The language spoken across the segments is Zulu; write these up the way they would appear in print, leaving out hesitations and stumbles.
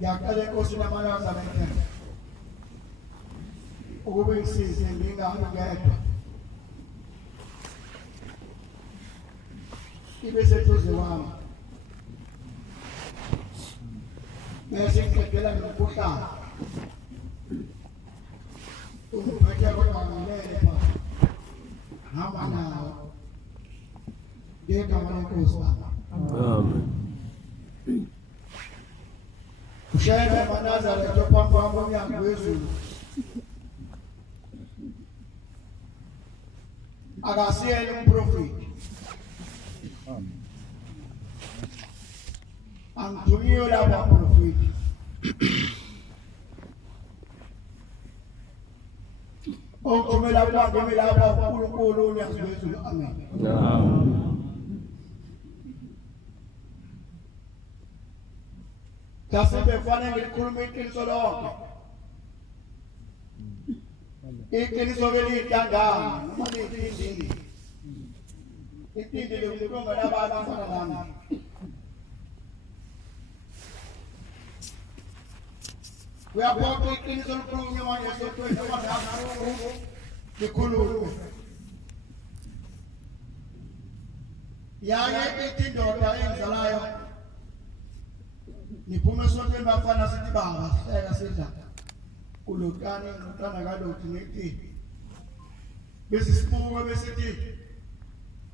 Yakale inkosi namalaza lenkemba. Ukube isize ngingahambi ngedwa. Ibe seduze wami. Bese ngiqedela nokuhlala. Ubhethe kodwa ngilele pha. Hamba nawo. Ngegama lenkosi wami. Amen. Ushayela eManazarete phambi kwami umnyango wezulu. Akasiyele umprofeti. Angithunywe lapha umprofeti. Okumela kwami lapha uNkulunkulu umnyango wezulu. Amen. Kasibe kufanele ngikhulume iqiniso lonke. Iqiniso belithandana noma litindile. Itindile umuntu ongenabantu afana nami. Uyaphoqa iqiniso likhulunywe manje sokuthi noma ngakho likhulunywe. Yaye itindoda engizalayo niphume sontweni bafana sithi baba sihlela sidla kulokani ngotana kalothi ngithi bese sibuke besithi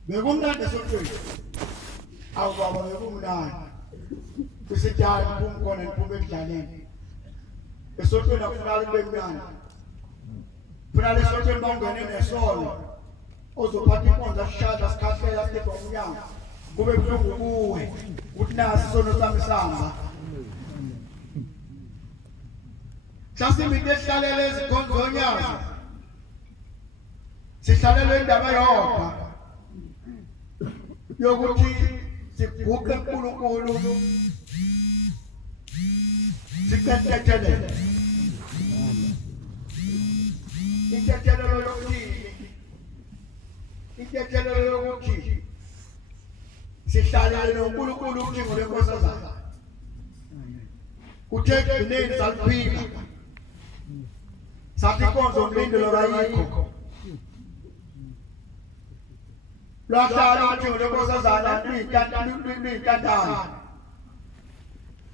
bekumnandi sontweni awubaba bekumnandi bese jali kumkhona niphume ekudlaleni esontweni akufunala kube mnandi funala esontweni bawungene nesolo ozophatha inkonzo ashada sikhahlela sithi umnyango kube buhlungu kuwe uthi nasi isono sami sihamba. Sasimide esihlalela ezikhonzo zonyazi. Sihlalela indaba yodwa. Yokuthi siguqe uNkulunkulu. Sikethethelele. Ikethelelo yokuthi. Ikethelelo yokuthi. Sihlalele uNkulunkulu ucingo lenkosazana. Kuthethe ineni saliphika. Sathi inkonzo umlindelo kayikho. Lwahlala ucingo lenkosazana luyintandane.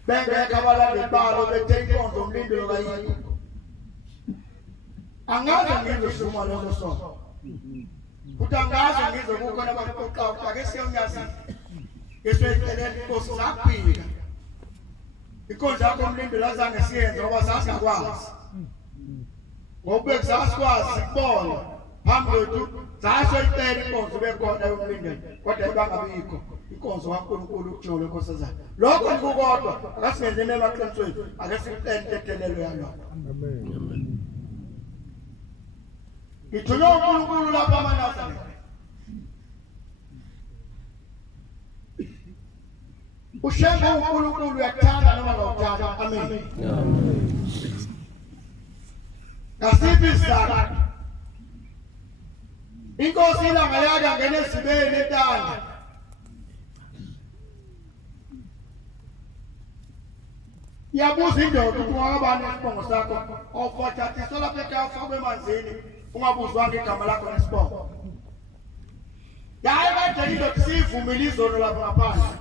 Bengekho abalandeli balo bethe inkonzo umlindelo kayikho. Angaze ngizosuma lokho so. Kuthi angaze ngizokukhona abaxoxa ake siyonyazi. Eswethelele inkosi zaphika. Inkonzo yakho umlindelo azange siyenze ngoba sasingakwazi. Ngoba kusasikwazi sikubona phambi kwethu sasoyitela inkonzo bekhona yomlindelo kodwa ibangabikho inkonzo kaNkulunkulu ukujolo inkosazana. Lokho nikukodwa akasingenzeni emaqinisweni ake sicele intethelelo yalokho. Amen. Ngithunywa uNkulunkulu lapha eManazarete. Ushemba uNkulunkulu uyathanda noma ngawuthanda. Amen. Kasiphi isizathu? Inkosi ilanga yaka ngene esibeni entanda. Yabuza indoda ukuthi ungakabani isibongo sakho awufathathiswa lapha ekhaya ufakwe emanzini ungabuzwanga igama lakho nesibongo. Yaye kade indoda siyivumile izono lapha ngaphandle.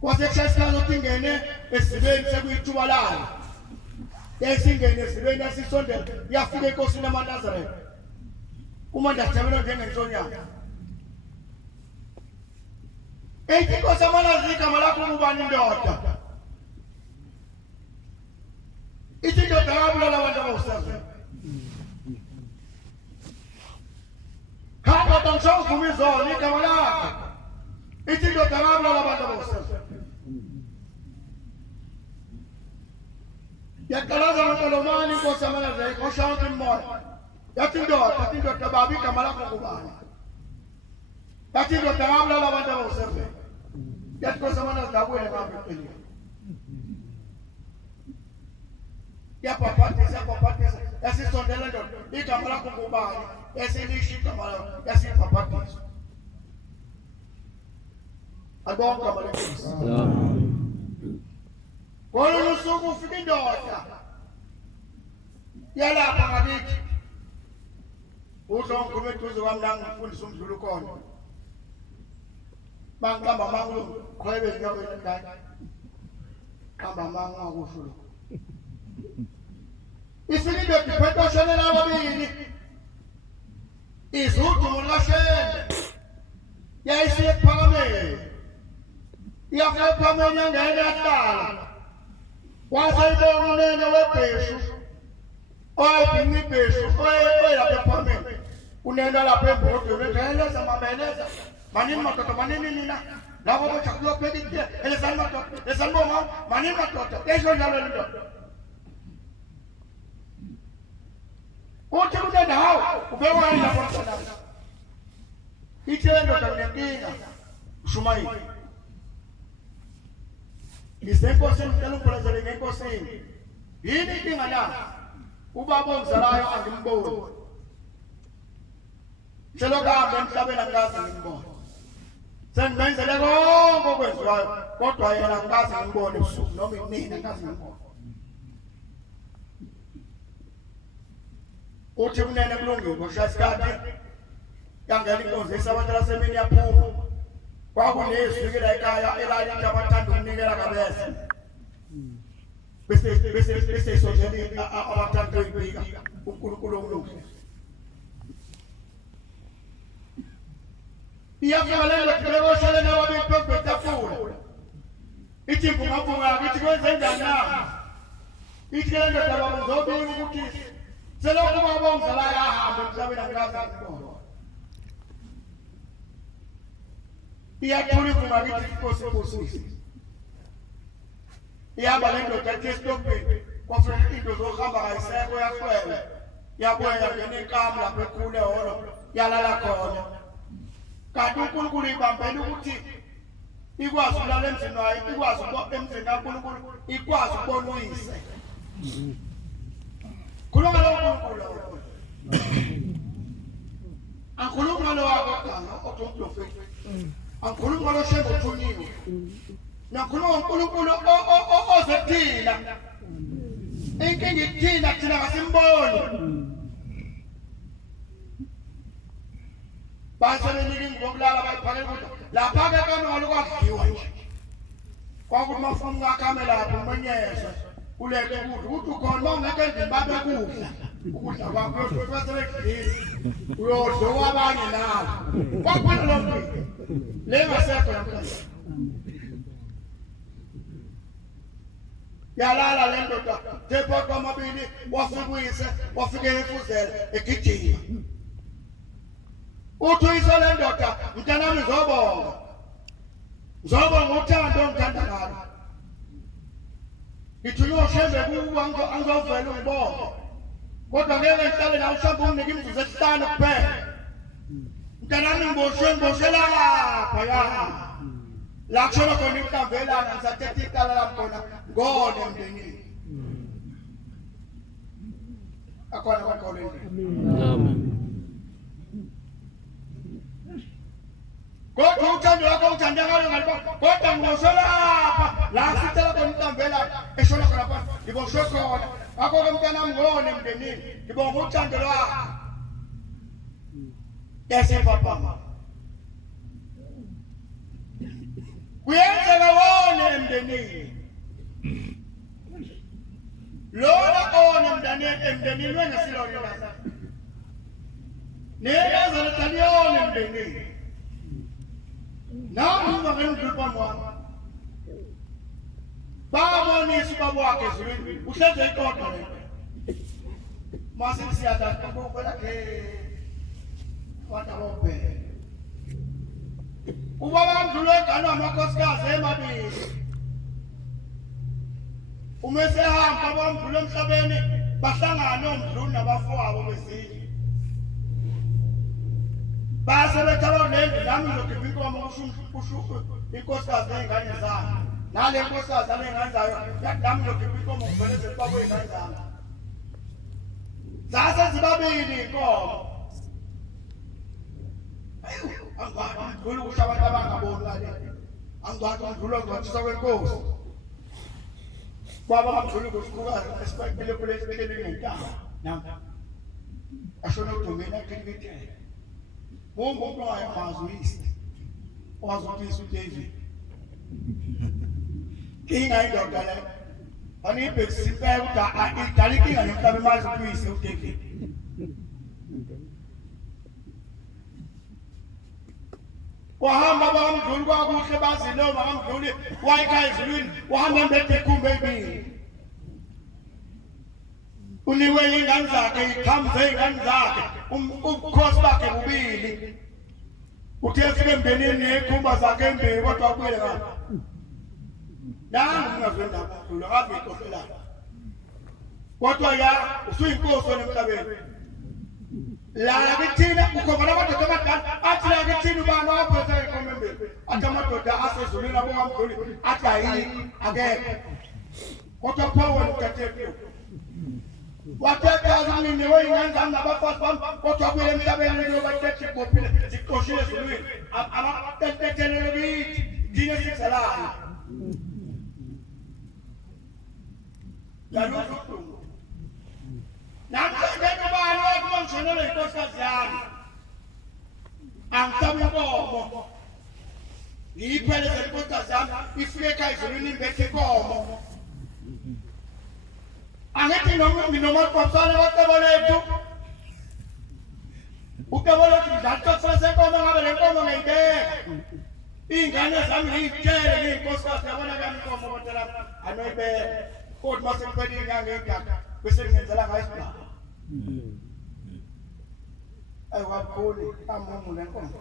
Kwasekushasikala ukuthi ingene esibeni sekuyithuba layo. Yayisingene esibeni yasisondela yafika enkosini eManazarete. Uma ndathebela njengentonyana. Ethi inkosi eManazarete igama lakho ubani indoda. Ithi indoda yabulala abantu abawusazi. Hamba tangisho izolo igama lakho. Ithi indoda yabulala abantu abawusazi. Yakalaza ngolomani inkosi eManazarete koshaka imoya. Yathi indoda babi igama lakho kubani. Yathi indoda yabulala abantu abawusazi. Yathi inkosi eManazarete abuye ngaphelele. Yapapatisa yasisondela ndoda igama lakho kubani yasilisha igama lakho yasipapatisa. Abonke abalekisi. Ngolunye usuku ufika indoda yalapha ngakithi udlo ngikhulume eduze kwami la ngifundisa umdlulu khona bangihamba mangu khwebe ziyakwena ngani hamba mangu akusho lo ifika indoda iphethe oshonela ababili izudumo lashende yayisiye ephakameni iyafika ephakameni yangena yahlala wasayibona unene webheshu oyibhini ibheshu oyelapha ephakameni unene lapha embodweni eheleza mabeleza manini madoda manini nina labo bojakuyopheka itiye elezani madoda elezani bomama manini madoda esho njalo lendoda uthi kunene hawu ubekwayo lapho khona ithi le ndoda kunenkinga ushumayile ngisenkosini ngicela ungibulazele ngenkosini yini inkinga la ubaba ongizalayo angimboni selokuhambe emhlabeni angikaze ngimbone sengimenzele konke okwenziwayo kodwa yena angikaze ngimbone ebusuku noma imina angikaze ngimbone uthi kunene kulungile ngoshaya isikhathi yangena inkonzo yeSabatha lasemini yaphuma kwakunezwi la ekhaya elalithi abathanda ukunikela kabese bese isojeli abathanda ukuyibika uNkulunkulu omlungu iyafika le ndoda ibekoshelene nababili phezu kwetafula ithi mvungavunga ithi kwenze njani na ithi le ndoda baba ngizobika ukuthi selokhu ubaba ongizalayo ahambe emhlabeni angikaze ngibone iyathula ivuma kithi inkosi inkosisi iyahamba le ndoda ethi esitobheni kwafika into zokuhamba kayisekho yahlwele yabuya yangena inkamu lapho ekhule holo yalala khona kanti uNkulunkulu ibambela ukuthi ikwazi ukulala emzini wayo ikwazi ukubona emzini kaNkulunkulu ikwazi ukubona uyise khuluma lo uNkulunkulu angikhuluma lo wakho othomhlofeni angikhuluma lo shembe uthunyiwe nakhuluma uNkulunkulu ozethina inkinga ithina thina ngasimboni basebeniki ngokulala bayiphakela ukuthi lapha ke kamela lokwadliwa nje kwakuthi mafuna ngakamela lapho umenyeza ulethe ukuthi ukhona mawungeke endini babe kudla ukudla kwakho uyosebenzisa uyodlo wabanye nawe kwakhona lo muntu le ngasekho namhlanje yalala le ndoda tepo kwamabili wafika uyise wafika efuzela egijima uthi uyise le ndoda mntanami ngizobonga uthando ongithanda ngalo ithi uyoshembe kuwe angizovela ungibonge kodwa ngeke ngihlale nawe ushamba unginike imizuzu emihlanu kuphela mntanami ngiboshelapha ya la kushona khona imhlambelana ngisathethe icala lami khona ngone emndenini akhona bakholweni amen kodwa uthando lwakho ngithanda ngalo ngalibo kodwa ngiboshelapha la sicela khona imhlambelana eshona khona phansi ngiboshe khona akho ke mntanami ngone emndenini ngibonga uthando lwakho yasepapa kuyenzeka wona emndenini lona ona emndenini wena silona la neza letaliona emndenini nami ngangendlupa mwana babonisa ubaba wakhe ezulwini uhlenze iqoqo le mase siyathatha ngokwela ke wata bobhele ubaba mdlulo engane amakhosikazi emabili umese hamba abamdlulo emhlabeni bahlangana omdlulu nabafowabo bezini base bethawa lendlu nami ngizokhipha inkomo kusho inkosikazi nezingane zami nale nkosikazi alenganzayo nami ngizokhipha inkomo ngiboneze ubaba wey'ngane zami zase zibabili inkomo angibani ukuthi abantu abangaboni ngale angibani ngidlula ngibathisa kwenkosi kwaba ngamdluli kusibuka esiphele kule esibekele ngentaba namba ashona uDomina Cricket bonke umuntu ayamazi uyise wazophisa uDavid kinga indoda le aniphe siphe ukuthi idala inkinga nemhlaba emazi uyise uDavid wahamba bamdluli kwakuhle bazilo bamdluli wayikhaya ezulwini wahamba ngedekhumbe ebili uniwe ingane zakhe ikhamze ingane zakhe ubukhosi bakhe bubili uthe ufike emndenini nekhumba zakhe embili kodwa ubuyele ngapha nangu ungazwenda kakhulu akazi inkosi lapha kodwa ya usuyinkosi emhlabeni la ngithina ukhona amadoda amadala athi la ngithina ubani waphetha inkomo embili athi amadoda asezulwini abo kamdluli athi ayikho akekho kodwa phawu utathethu wathetha mina weyingane zami nabafazi bami kodwa kule emhlabeni lobathethe bophile ziqoshile ezulwini abatethelele kithi dine sizalayo yalutho namhlanje ubani wathi ngishonele inkosikazi yami angithabi inkomo ngiyiphele inkosikazi yami ifike ekhaya ezulwini imbethe inkomo angithi nomakwabisana waTebolethu uTebolethu ngidlathosa senkomo ngabe le nkomo ngiyibeka ingane zami ngiyitshele ngiyinkosikazi yabona kami inkomo kodwa lapha anoyibeka kodwa mase ngiphethe ingane ngegaka bese ngenzela ngayo isibaba ayiwakhuli amumu le nkomo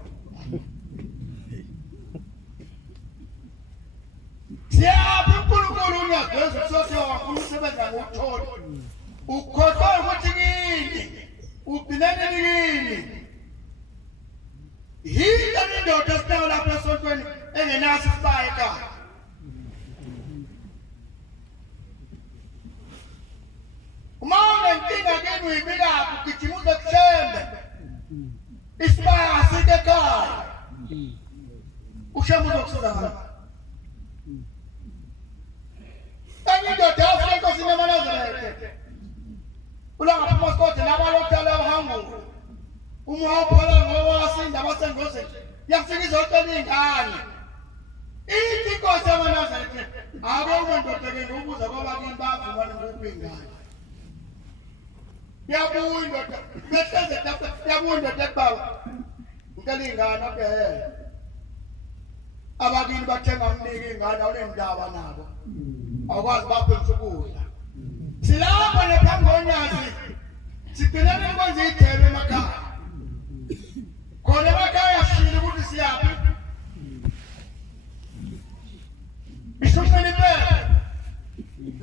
siyaphi uNkulunkulu uyagweza ukuthi wakhulu usebenza ngokutholi ukhohlwa ukuthi kini ubhinene kini yini indoda esinayo lapha esontweni engenaso isibaya ekhaya uma unenkinga kini uyibikaphi ugijima uze kushembe isibaya asike ekhaya ushembe uzokusiza ngapha indoda yafika enkosini yamanazarete ulanga phuma sikode nabalokutala uhangu umuhawuphala ngowasinda abasengozeni yafika izotshela iy'ngane ithi inkosi yamanazarete ake umendoda-ke ngokubuza kwabakini bavumane ngokuphi iy'ngane yabuya indoda behleze yabuya indoda ekubawa ngitela iy'ngane okehele abakini bathenga mnika iy'ngane awunendaba nabo akwazi baphenisa ukudla silapha nephambi konyazi sigcinele inkonzo iy'thelo emakhaya khona emakhaya sishile ukuthi siyaphi ishukumele impela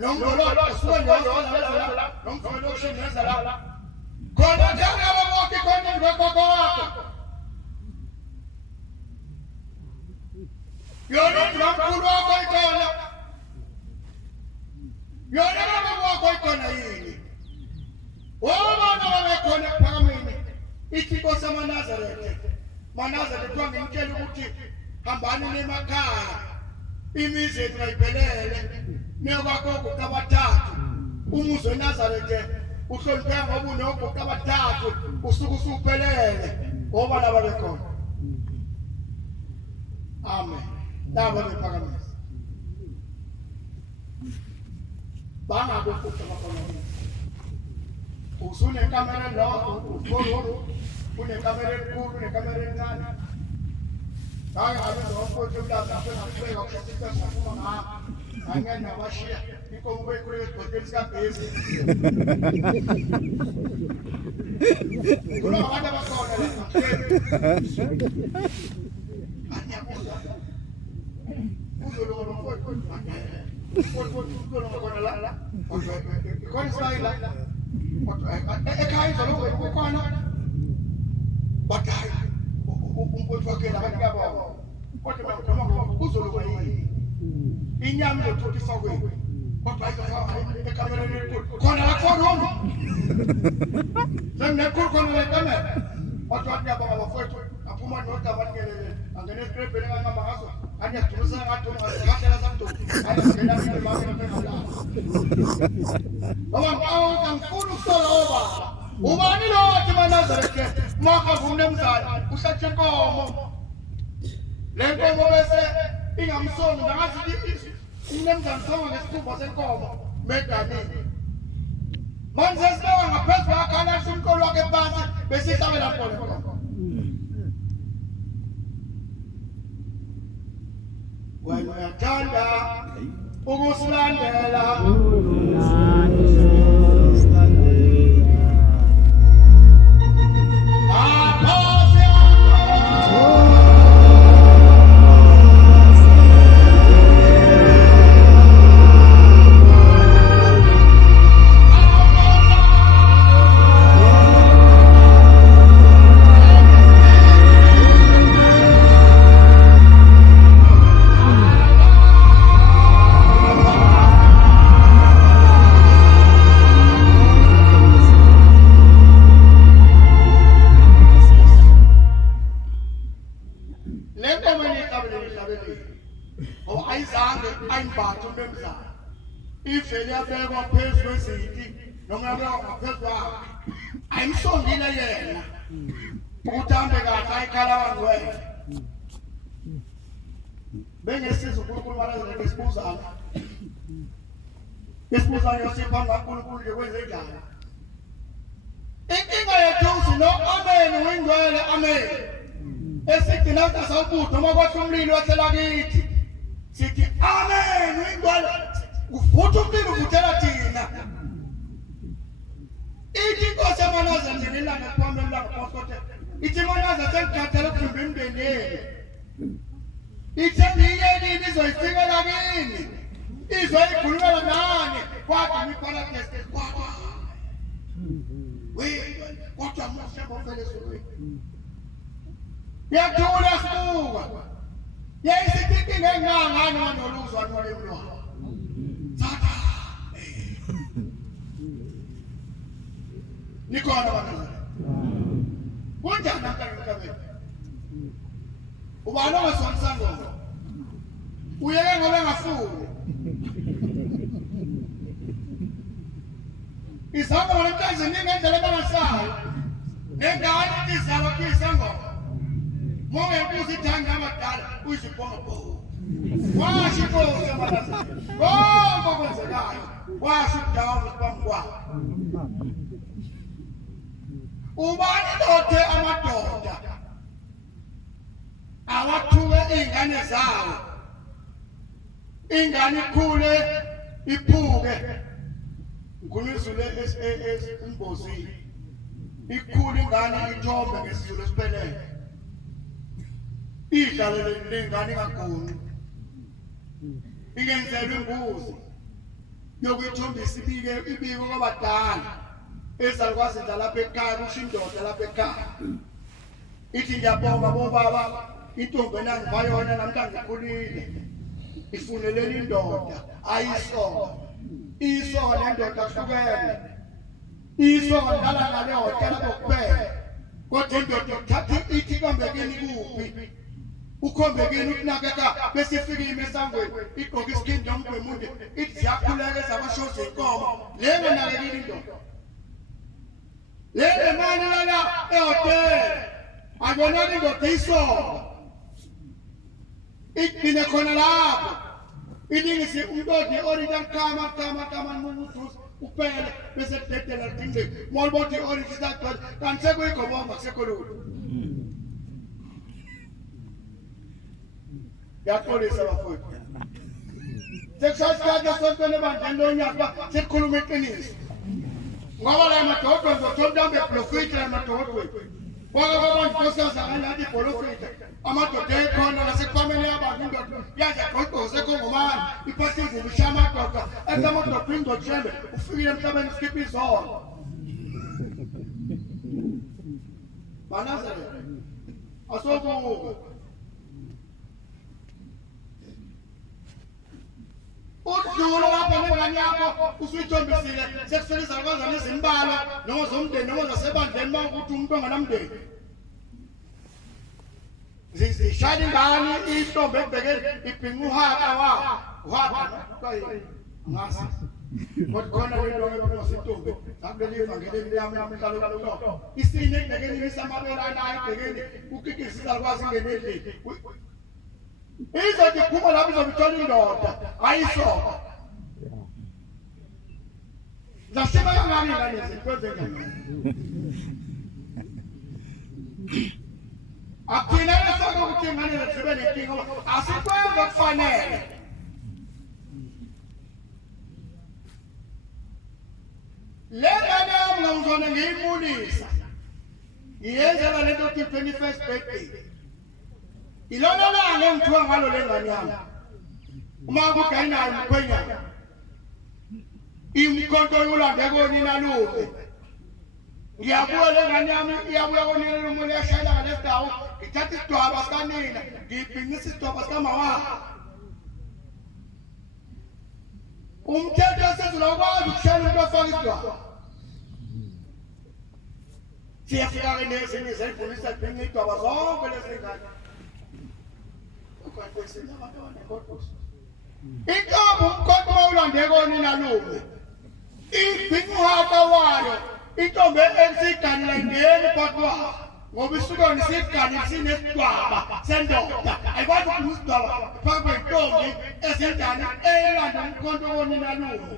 nomngcolo usuke nomngcolo osheneza la khona ekhaya abo bonke khona ngogogo wakho yona ndimamkhulu wakho ikhona yona baba wakho ikhona yini wabona wabekhona ephakameni ithi inkosi yamanazarete manazarete wangimtshela ukuthi hambani nemakhaya imizi yethu ayiphelele neyobagogo kabathathu umuzi weNazarete uhlonipheka ngoba unogogo kabathathu usuke usuphelele ngoba laba bekhona amen laba bephakamisa bangabe futhi abakhona usune kamera lo ukolo une kamera enkulu une kamera encane bangabe zonke umlaza afuna ukubeka kushisa sifuma ngapha angena abashiya inkomo bekhulu esigotweni sikabhezi kulo abantu abakhona la anyabuza uzolo mfowethu ekhaya izolo kukhona bathayi umfowethu wakhe labantu yabo kodwa noma uzolo yini inyama yokuthisa kwethu kodwa ayizofaka ekamereni enkulu khona la khona semnekhulu khona la kamera kodwa yabanga bafowethu aphuma nodaba ngelele angene esibhedlela ngihamba ngazo anyaduza ngathi ngahlela samntu ayengena imali ngempela ngoba ngifuna ukusola obaba ubani lo wathi manazareke maka ngumnemzana uhlatshe inkomo le nkomo bese ingamsongi nangathi umnemzana songa ngesikhumba senkomo medanini manje sibeka ngaphezulu akhala umkolo wakhe phansi bese ihlabela khona wena uyathanda ukusilandela ivele yabekwa phezu kwezinti noma yabekwa ngaphezu kwakhe ayimsongile yena ukuthi hambe kahle ayikhala wangwena bengesiza uNkulunkulu malazela ngesibuzana yosipha ngaNkulunkulu nje kwenze njani inkinga yethu no amen wingcwele amen esithi nathi sawubutho uma kwathi umlilo wathela kithi sithi amen wingcwele uvutha umlilo uvuthela thina ithi inkosi yamanaza nje ngelanga kuhambe emlanga phosothe ithi manaza sengikhathele ukuvimba imndeni yenu ithi ngiyeni nizoyifikela kini izoyikhulumela nani kwathi ngibhala test kwakho kodwa mose bovele ezulwini yathula sibuka yayisithi ngengangani wanoluzwa nolemlwa Tata Nikhona bantwana kunjani namhlanje ubani ongasongisangoma uyeke ngoba engafuni izango namhlanje ningendlela abangasayo nengane izaba kwisangoma monge kuthi ithanda abadala uyizibonga bo washo inkosi yamalazela konke okwenzekayo washo udawo phambi kwakho ubani lothe amadoda awathuke izingane zawo ingane ikhule iphuke ngulizule esimbozini ikhule ingane ithombe ngesizulu esiphelele idlalele lengane ingagoni ingenzelwe imbuzi yokuyithombisa ibiko kwabadala ezalukwazi lapha ekhaya kusho indoda lapha ekhaya ithi ngiyabonga bobaba intombi enangivayona namhlanje ikhulile ifunelele indoda ayisoka isoka nendoda hlukene isoka ndala ngale hotela kokuphela kodwa indoda uthatha ithi kombekeni kuphi ukhombekeni ukunakeka bese ifika imesangweni igqoka iskindi nomgwemunde ithi ziyakhuleka zabashozi inkomo lena nakekile indoda lena mani lana ehotel akubonani indoda isoka igcine khona lapho ilingise umntodi original kama nunudusi uphele bese kudedela dingce molbothi original kanti sekuyigoboma kusekoloni yaxolisa bafowethu sekushasikade sontweni ebandleni lonyaka sikhuluma iqiniso ngoba la madoda ngizothola beprofit la madoda kwaka kwabantu kosazana nathi iprofit amadoda ekhona nasekufamele yabantu indoda yaze qoqoze kongomani iphathi ingubo ishama amadoda amadoda indoda ufikile emhlabeni uskip izolo banazele asobuka udlula lapha nengane yakho usuyithombisile sekufika izalukazana ezimbala noma zomndeni noma zasebandleni uma ukuthi umuntu onganamndeni zishaya ingane ihlombe ekubhekeni ibhinqa uhaka wawo uhamba ngasi kodwa lento ngositombe akubeliva ngeleni yami kaloku isine ngekeni isamabela nayo ngekeni ukikizisa kwazi ngenedli izothi phuma lapho izobithola indoda ayisoka zasema ngani ngani zenze ngani aphina lesaka ukuthi ngane zibe nenkinga asikwenza kufanele lengane yami ngizona ngiyimulisa ngiyenzela lento 21st birthday ilona langa ngithiwa ngalo lengane yami uma kugayinayo mkhwenya INkonzo yolande konina lupe ngiyabuya lengane yami iyabuya konina lumuntu yashayela ngale ndawo ngithatha isidwaba sikanina ngibhinyisa isidwaba sikamama umthetho osezula ukwazi ukushayela umuntu ofaka isidwaba siyafika nezinye zayifundisa ibhinye idwaba zonke lezi ngane intombi umkhonto mawulande konina lupe ibhinye uhaka wayo intombi ensiganela ingeni kodwa ngoba isuke nisigani sinesidwaba sendoda ayikwazi ukukhuluma isidwaba phakathi kwentombi ezindane eyelanda umkhonto konina lupe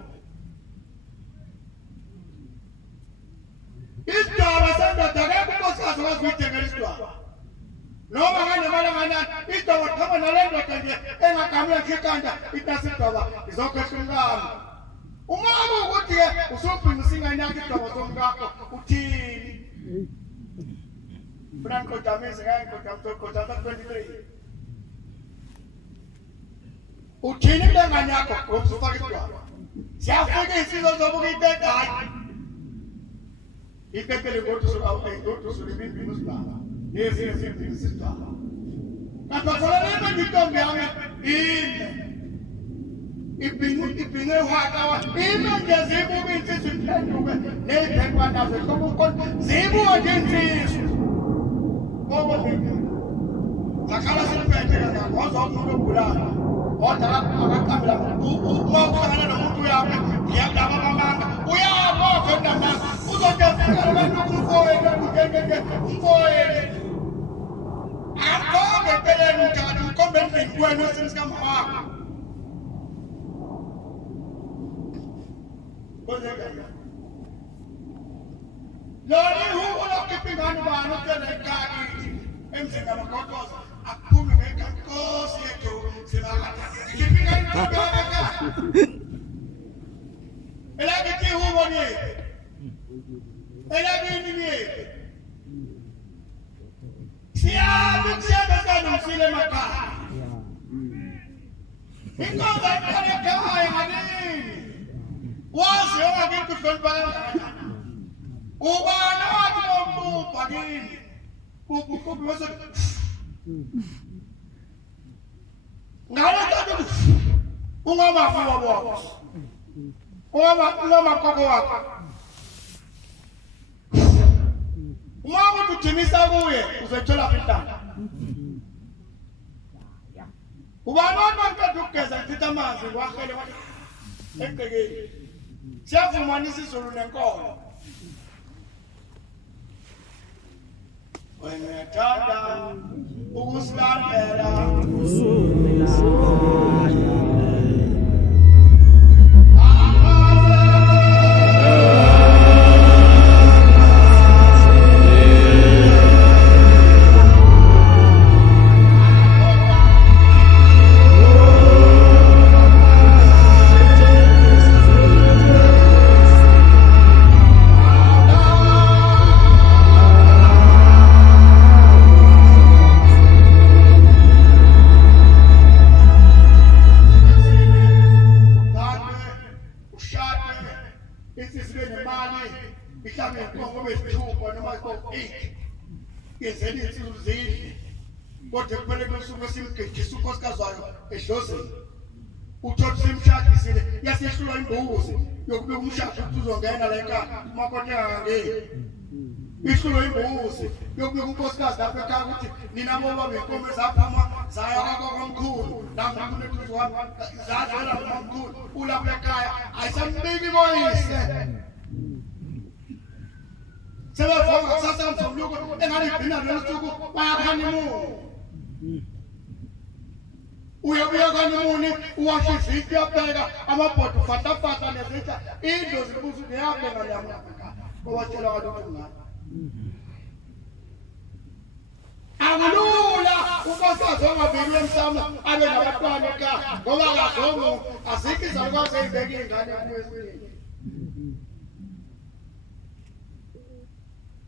isidwaba sendoda akekho unkosikazi okwazi ukuyithengela isidwaba noma nganemalangana isidwaba kuhamba nale ndoda nje engagamula nje ikhanda itasidwaba izokhehla umkami uma ukuthi-ke usubhinyisa ingane yakho isidwaba somkakho uthini Frank Kodamese ngeke kodamse 23 uthini lengane yakho ngokufaka isidwaba siyafika isizwe zobuka ipete hayi ipete lengodusuka ngodusuka ibimbini usidwaba nezinye izimbini isidwaba kathothola lento intombi yami ibhinge uhakawa ime nje zibuka insizwe iphenduke nezibhekwana zokukhona zibuka nje insizwe ngoba zakhala seliphethe ngakho umuntu ogulayo kodwa akaqambela uma uhlangana nomuntu uyabe ngiyadaba amanga uyabo kodwa manje uzotafika abantu kumfoyela kugengeke umfoyela akho ngempeleni uthanda ukombe endlini kwenu esinsikamama Lori huko lokipingana bana tena ikaki emzinga makokoza aphume ngekhosi yethu simakatha ikipingana ngaka elakithi hubo ni elakini ni siyabe kana msile makaya INkonzo ikhale ekhaya nganini wazi ongakithi hlonipha ubani wathi ngombupha kini ubukuphi bese ngale kanti ungamafu wabo ungamakoko wakho uma uthi uthimisa kuye uzothola phintana ubani onqonqeda ukugeza ngithatha amanzi ngwahele wathi egqekeni siyavumanisa izulu nenkolo wena uyathanda ukusilandela kodwa kumele kusuke simgejisa unkosikazi wayo eShozi uthola simshadisile yasehlula imbuzi yokubika umshado ukuthi uzongena la ekhaya umakoti angangeni ihlula imbuzi yokubika unkosikazi lapha ekhaya ukuthi nina boba benkomo ezaphuma zaya kwakomkhulu la zange kunetuzo wami zadlala nomkhulu ulapha ekhaya ayisambiki boyise sebevonga kusasa mzomluko engani ibhina lesuku bayakhanimu uyabuya kanimuni uwashe izithu yabheka amabhodo fatafata nezitsha indlu zibuzu niyabheka niyamnaka owatshela kaloku ngani akulula unkosikazi ongabili emsamo abe nabantwana ekhaya ngoba akazongo azikho izalukwazi eyibeka iy'ngane kuwesibili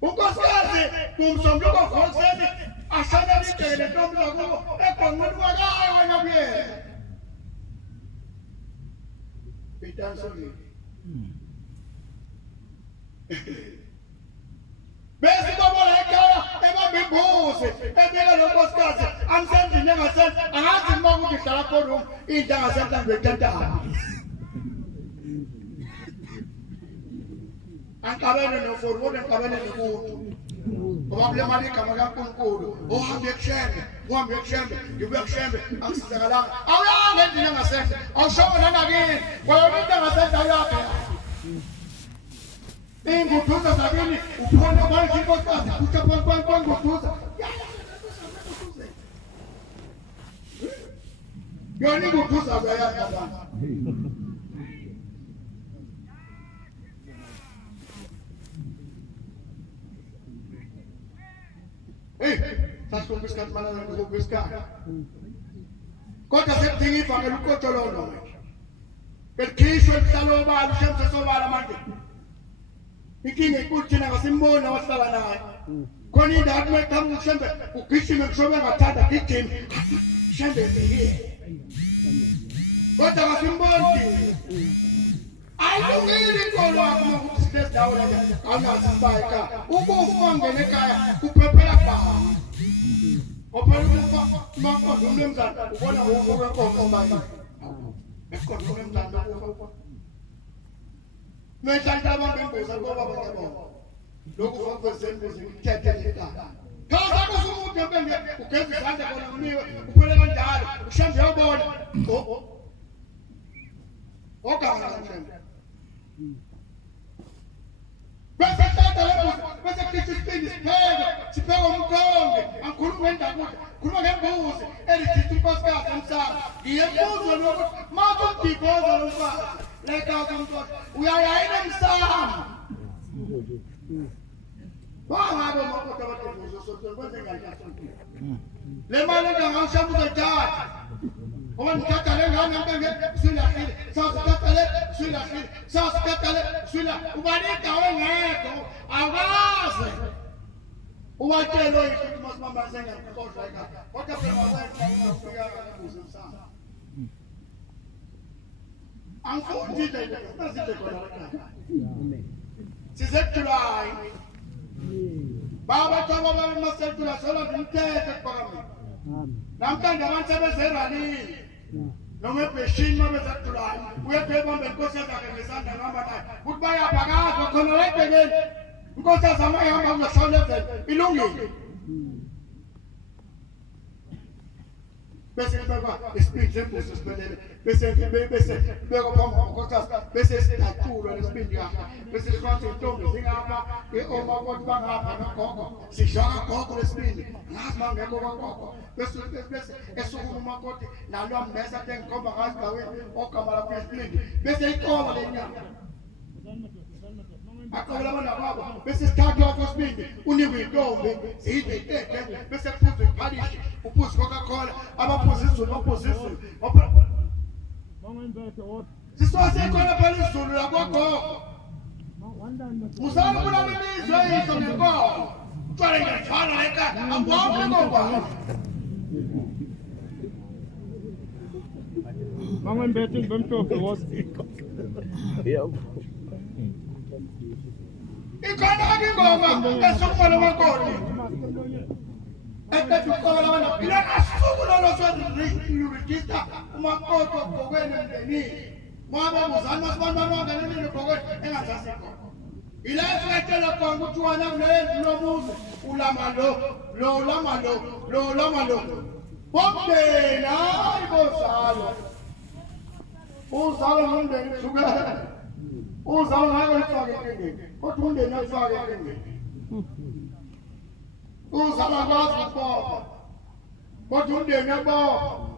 unkosikazi kumsombuluko voseni ashana lidele ntombi zakubo egonqweni kwakayo wena kuyena itansoli bese babola ekhaya ebambe imbuzi ebeka lo nkosikazi amsendlini engasendle angazi uma ukuthi ihlala khona indlu angasendlanga betatana ankabene noformone ankabene nomuntu ngoba kule mali igama kaNkulunkulu uhambe ekushembe ngibuye ekushembe akusizakalanga awuyanga endlini engasendle awushobo nanakini kwayona into engasendle awuyaphe inguduza zakini uphona kwanje inkosikazi kutsha kwanguduza yona inguduza uyayazi abantu Sasumbi isikhathi malanga ngoku isikhathi kodwa sekudinga ivangeli ukotsholono belikhishwe lihlalo obala ushemse sobala manje inkinga inkulu thina ngasimbona wahlala naye khona indawo athi meqhamuka ushembe ugijime kushobe ngathanda gijime shembe zihiye kodwa ngasimboni ayilungile inkolo wakho uma ukuthi sile ndawo lana awunazi isibaya ekhaya ukufa ungene ekhaya uphephela bani ophela ukufa umakhonza umlemzana ubona ukufa kwenkomo obani ekhonza umlemzana ukufa mehlala abambe imbuzi ngoba bayabona lokhu fakuzeni imbuzi kuthethe ekhaya Khaza kusumuntu empenge ugeza izandla kona uniwe uphele kanjalo ushambe uyabona ogana mshembe bese tata lembuzi bese kithi isipindi sipheke umkhonge angikhuluma ngendakudla khuluma ngembuzi elithi unkosikazi emsamo ngiyembuzo lokuthi manje udivoza lo mfazi leka kumntwana uyayayina emsamo bangabe makhoda abadivoza sontweni kwenze ngiyasonto le mali engangashabuza tata ngoba ngithatha le ngane empenge usilahlile sasithatha le usilahlile sasithatha le usila ubani indawo engekho awazi uwatshelo ukuthi masimama sengakukhohlwa ekhaya kodwa phela mawayifika ukufika ngembuzi emsamo angifuni nje nasihle khona ekhaya sizekujulayi baba thoba baba masetula sola ngimthethe kwami namhlanje abantu sebezeralini noma ebheshini mabezakujulayi uyebebambe inkosi yakhe ngesandla ngihamba naye ukuthi bayabhakazwa khona la ebhekeni inkosi yazama ihamba kuzohlawulevel ilungile bese kubekwa isibindi sembuzi esiphelele bese kubekwa phambi konkosikazi bese sidaculwa lesibindi yakhe bese sikhwathi intombi zingapha omakoti bangapha nogogo sidlaka gogo lesibindi ngazi mangekho kwagogo bese esukuma umakoti nalo amesa athi ngikhomba ngazi gaweni ogama lapho lesibindi bese iqoba lenyama akabula abana babo bese sithatha lapho sibindi unikwe intombi zidle itete bese kufuze iphalishi uphuze Coca-Cola abaphuze izulu baphuze izulu siswase khona phela izulu lakwagogo usana kuna imizwa yitho ngenkomo utshwale ngefana ekhaya angiboni ngoba Mangembethe ngomhlophe wose yebo ikhona ingoma esukuma makoti ekatukola wana ila asuku lolo register umakoti ogokweni emndenini mama muzana masibanda abangaleni ogokweni engazasikho ila efetela kwa ukuthi wena kulendlu lomuzi ulama lo bomdeni hayi bosana uzalo nomndeni hlukene uzalo ngeke lifake enkingeni kodwa umndeni afake enkingeni uzalo akwazi ukubopha kodwa umndeni ebopha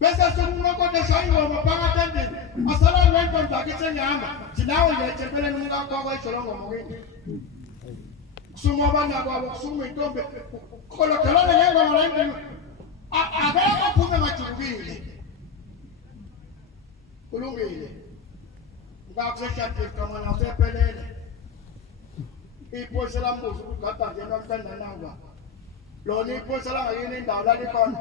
bese sokunokoda shayingoma phakathi endini asala lento njakithi engihamba sinawo nje ethempeleni umkakho ejolongomo kwini kusuma abana kwabo kusuma intombi khologelana ngengoma la endini akekho ophume majubukile kulungile ngakuseshadini kamana usephelele iphoyisa lambuza ukuthi gada ngena mhlanda nawa lona iphoyisa langakini indawo lalikhona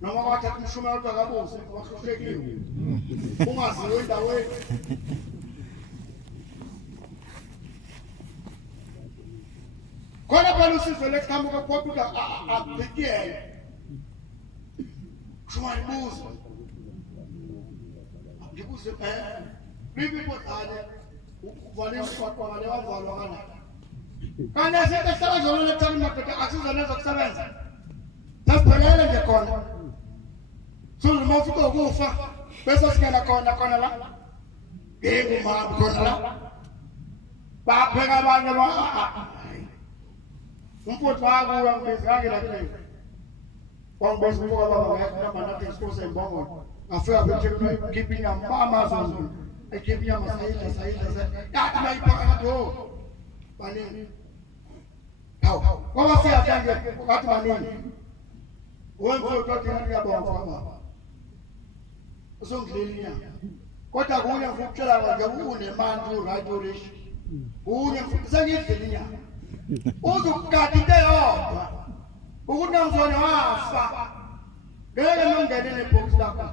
noma kwathatha umshumela kabuze wahluhlekile ungaziwe endaweni khona phela usizo leqhamuka kodwa abhekele shuma libuzo ngibuze bibi kodale uvale umshwaqwa ngale wavalwa kana kana sithe sazolo lethani madoda asizona zokusebenza tasiphelele nje khona sulu mafika ukufa bese singena khona la nginguma khona la bapheka abanye umfutho wakuya ngibizake la kule kwangibeza ukuba baba ngeke nathi isikose imbongo afika bethe keeping mama zonke keeping sayidla yathi mayiphaka kathi banini hawu ngoba siyathange kathi banini wemfutho thina ngiyabonga baba usongidlelinya kodwa kunye ngikutshela nje unemandla uright orish kunye sengidlelinya uzukukati into yodwa ukuthi ngizona wafa ngeke nongene nebox lakho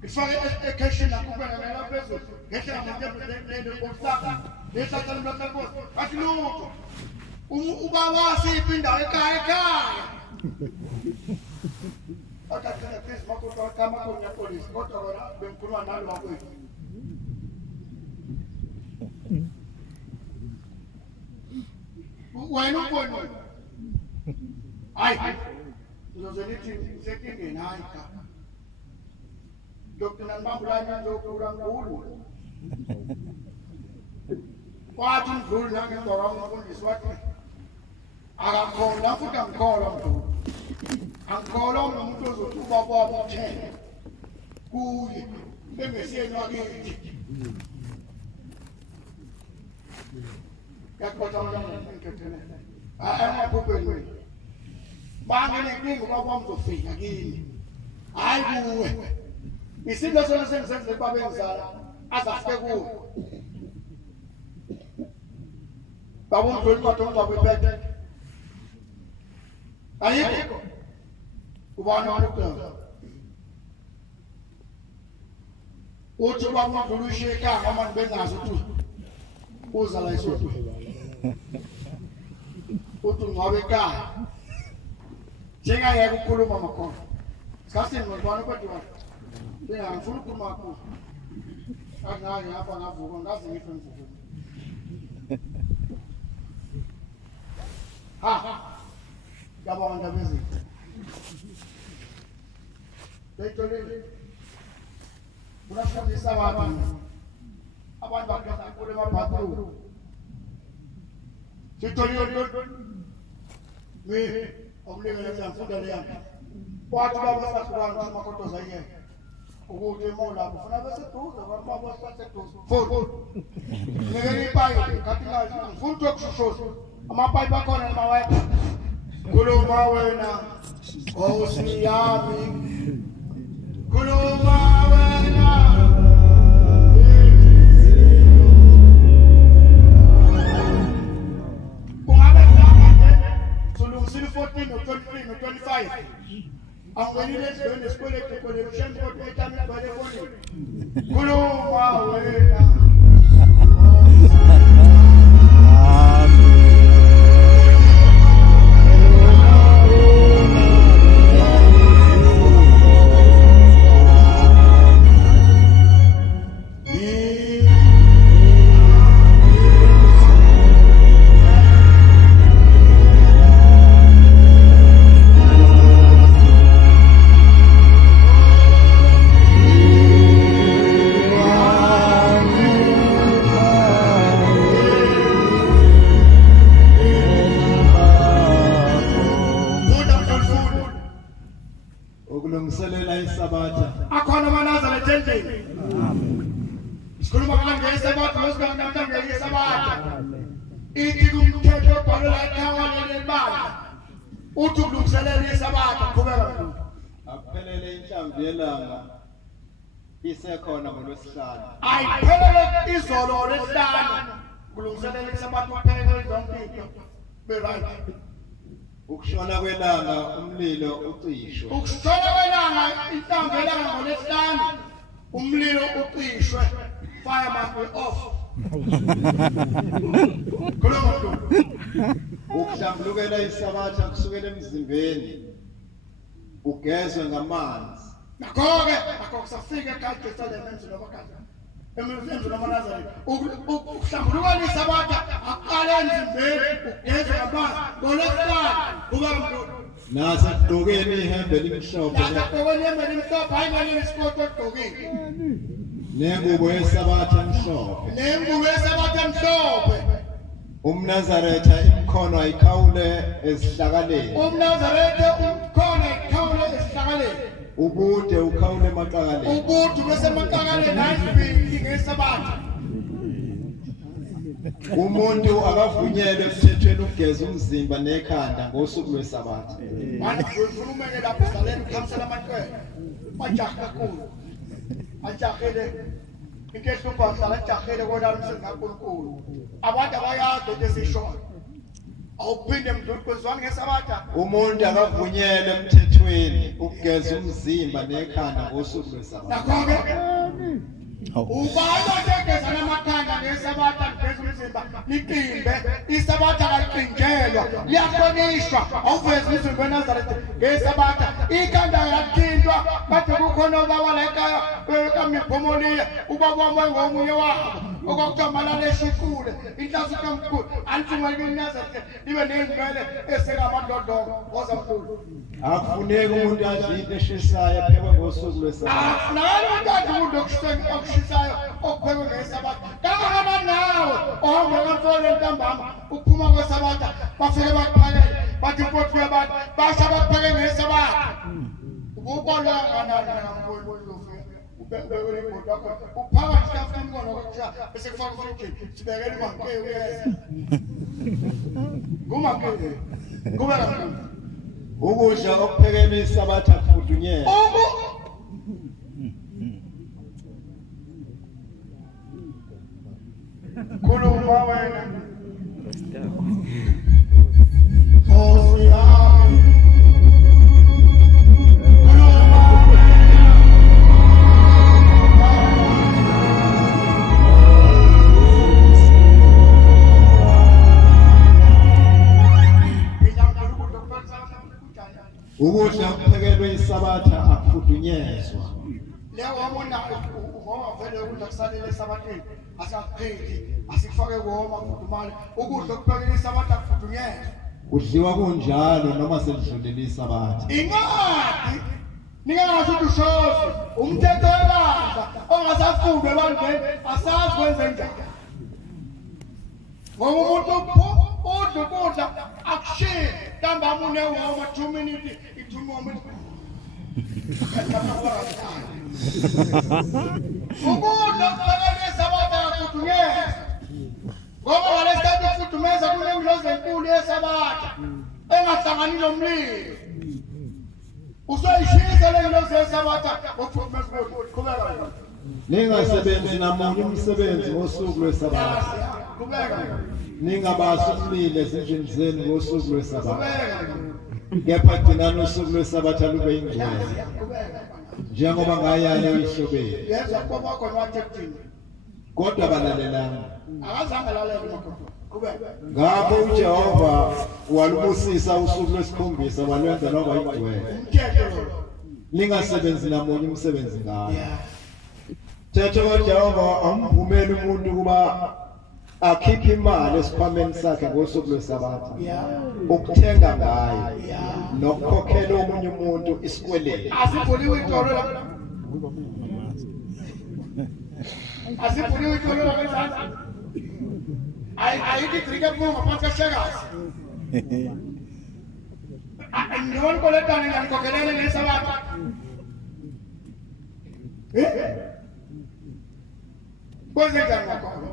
ngifake ecation lakho kubena phezulu ngehla nje nebox lakho nesathala lakho athi lutho uba wasiphi indawo ekhaya akathina phezulu makho kama konya police kodwa bona bengikhuluma nalo wakwethu wena ubona hayi ngizozelithi sekingeni hayi ka Dr. Nambambulanya ngizokura ngulu kwathi umdluli nangengora umfundisi wathi akakhola futhi angikhola mdluli angikhola umuntu ozothi ubaba uthele kuye bengesiyeni wakithi yakhola ngikethene amaphupeli bangene inkinga kwaba mzofika kini hayi kuwe isinto sona sengisenze babengizala azafike kuwe baba umdluli kodwa ungabuyiphethe ayikho ubani wamukela uthi baba umdluli usheka ngama bengazi ukuthi uza la isodwa uthi ngabe ekhaya njengayeke ukukhuluma makhona sikhathini ngibona kodwa ngifuna ukukhuluma kakhulu angake ngapha ngavuka ngaze ngife mvuko ngiyabona ndaba ezinhle beyitholile kunafundisa abantu bakhetha kule mabhathroom sitholile okulingana siyafunda leyana kwathi baba sasukwana simakhotoza yeke ukuthi emola kufuna beseduze abantu babo siseduze futhi ngeke ipayi kathi ngazi ngifuna ukushoshoza amapayipi akhona namawayipa khuluma wena Nkosi yami khuluma wena Sulungisiwe 14 no 23 no 25 angwenile ezweni esikwelete connection kodwa etami bale koni khuluma wena ukulungiselela iSabatha akhona amanazareth endlini sikhuluma ngalo yeSabatha losikangana yeSabatha ithi kumthetho obhalwe ekhaya lelibala uthi ukulungiselela yeSabatha qhubeka mfundisi aphelele inhlamvu yelanga isekhona ngolwesihlanu ayiphelele izolo lesihlanu kulungiselela iSabatha uphele zonke into be right ukushona kwelanga umlilo ucishwe ukushona kwelanga inhlamvu yelanga ngolesihlanu umlilo ucishwe fireman we off ukuhlambulukela iSabatha kusukela emzimbeni ugezwe ngamanzi nakho kusafika ekhaya Jerusalem emzini wabakhazi emzini wamaNazareth ukuhlambulukela iSabatha aqala emzimbeni ugezwe ngamanzi ngolesihlanu kuba mkhulu nasekugqokeni ihembe elimhlophe nasekugqokeni ihembe elimhlophe hayi ngale isikoti ogqokile nengubo yeSabatha emhlophe nengubo yeSabatha emhlophe umNazaretha imkhono ayikhawule esihlakaleni umNazaretha umkhono ayikhawule esihlakaleni ubude ukhawule emaqakaleni ubude bese emaqakaleni ayibili ngeSabatha umuntu akavunyelwe emthethweni ukugeza umzimba nekhanda ngosuku lweSabatha manje ufuna lapho saleni ukhamsela amaqele majaha kakhulu ajahele inkehlo ubhasala ajahele kodwa umsengankulunkulu abantu abayazi ukuthi sishona awuphinde mdlulikozwana ngeSabatha umuntu akavunyelwe emthethweni ukugeza umzimba nekhanda ngosuku lweSabatha nakho-ke ubani otegeza namakhanda ngeSabatha ligeza umzimba liqimbe iSabatha kaliqinjelwa liyahlonishwa awuvezi umzimba weNazaretha ngeSabatha ikhanda yathintwa kade kukhona ubaba la ekhaya kamibhomoliya ubaba wami ngomunye wabo okwakujamalala eshikule inhlazo kamkhulu alifumane kwiNazaretha libe ney'nwele esengamadlodlongo wozamkhulu akufuneki umuntu adle into eshisayo ephekwe ngosuku lweSabatha akufunakali umuntu adle ukudla okushisayo okuphekwe ngeSabatha kangakanani nawe ohamba kamfolo ntambama uphuma kweSabatha bafike bakuphakele bathi mfowethu yabantu basha bakupheke ngeSabatha uphakathi kafuna umbono kokusha bese kufaka ufrigini sibekele uMamkele uyeza nguMamkele kube kakhulu ukudla okuphekelwe iSabatha kufudunyelwe khuluma wena Shozi yami ukudla okuphekelwe iSabatha akufudunyezwa leyo wabona ngoba vele ukudla kusalele eSabatheni asapheli asikufake kuhoma kufudumala ukudla okuphekele iSabatha kufudunyezwa kudliwa kunjalo noma selidlulile iSabatha incwadi ningazi ukuthi ushozi umthetho webandla ongasafundwe ebandleni asazi kwenze njani ngoba umuntu udla ukudla akushiye ntambama unewoma 2 minutes ithumoma ukudla okuphekele iSabatha kufudunyezwa ngoba ngalesikhathi kufudumeza kunengilozi enkulu yeSabatha engahlangani nomlilo usoyishisa le ngilozi yeSabatha ngokufudumeza qhubeka ningasebenzi namunye umsebenzi ngosuku lweSabatha qhubeka ningabasi umlilo ezindlini zenu ngosuku lweSabatha kepha gcinani usuku lweSabatha lube yingcwele njengoba ngayala eyihlobeni yezwa kuba khona wathi kuthini kodwa balalelanga akazange lalela umakhosi qhubeka ngakho uJehova walubusisa usuku lwesikhombisa walwenza lwaba yingcwele umthetho lo lingasebenzi namunye umsebenzi ngayo Thetho kaJehova amvumeli umuntu kuba akhiphe imali esikhwameni sakhe ngosuku lweSabatha ukuthenga ngayo nokukhokhela omunye umuntu isikweleti asivuliwe itolo la asivuliwe itolo la kanjani ayithi drink up ngaphansi kahlekazi Ndibona koletana ngiyakokelele ngesabatha. Kwenze njani ngakhona?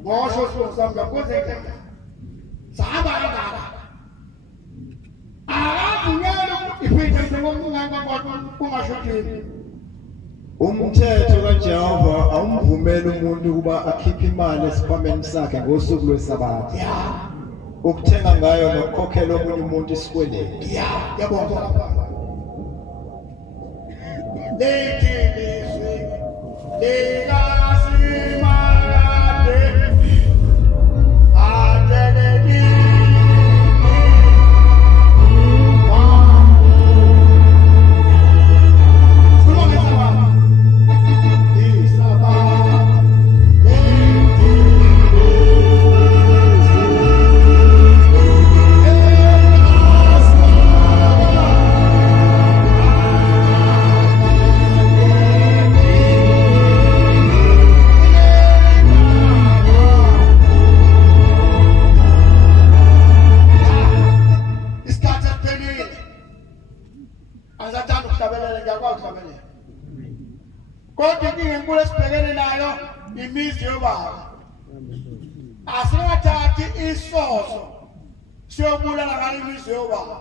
Ngosho sifunda kwenze njani? Sahamba ngaba. Akavunyelwe iphinda ngomnganga kungashothini. Umthetho kaJehova awumvumeli umuntu ukuba akhiphe imali esikhwameni sakhe ngosuku lweSabatha. Ukuthenga ngayo nokukhokhela omunye umuntu isikweletu. Yabonga lapha. Lethi lizwi likaSimakade adeleli imizi yobaba asingathathi isoso siyobulala ngale imizi yobaba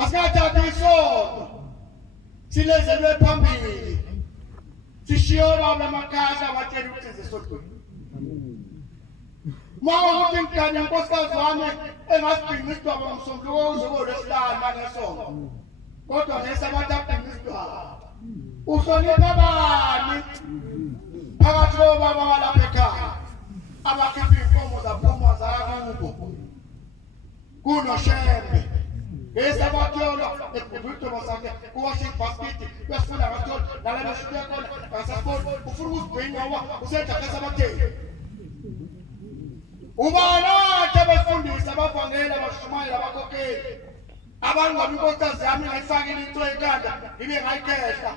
asingathathi isoso silezelwe phambili sishiyo baba emakhaya abatshela ukuthi zisodweni mawukuthi ngikanye nkosikazi wami engasigcina isidwaba ngomsombuluko uzokolesihlanu mangesonto kodwa ngesabatha abhina isidwaba uhlonipha bani phakathi kobaba balapha ekhaya abakhipha inkomo zaphuma zakubo kunoshembe ngesabatholo ekubhidwa sakhe kuwashing basket uyafuna ngatholo nalabo shituya khona ngasakho ufuna ukuzibhenya ngoba usenza ngesabatheli ubana abafundisi abavangela abashumayela abakhokheli abangabi inkosi yami ngayifakile into ekhanda ibe ngayikhehla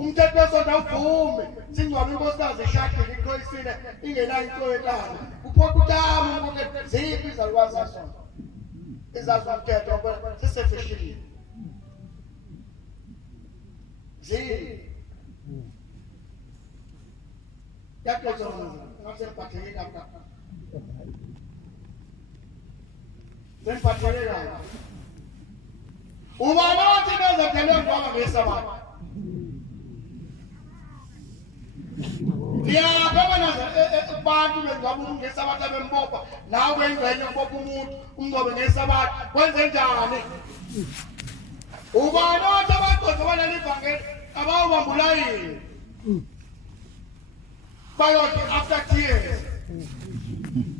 umthetho wesonto uvume singcwabe inkosikazi eshadile iqhoyisile ingenayo into ekhanda kuphoqa utami umkhokheli ziphi izalukwazi zasonto izazi umthetho sisefeshini ziphi yakhona ngasembatheke lapha Sempathelele la. Ubani othi bezothelwe ngoba ngesabatha. Ngiyabona nazo abantu bengaba ngesabatha bembopha nawe engcenye ubopha umuntu umnqobe ngesabatha kwenze njani? Ubani othi abaqoqo balali ivangeli abawubambulayini. Bayothi after tears.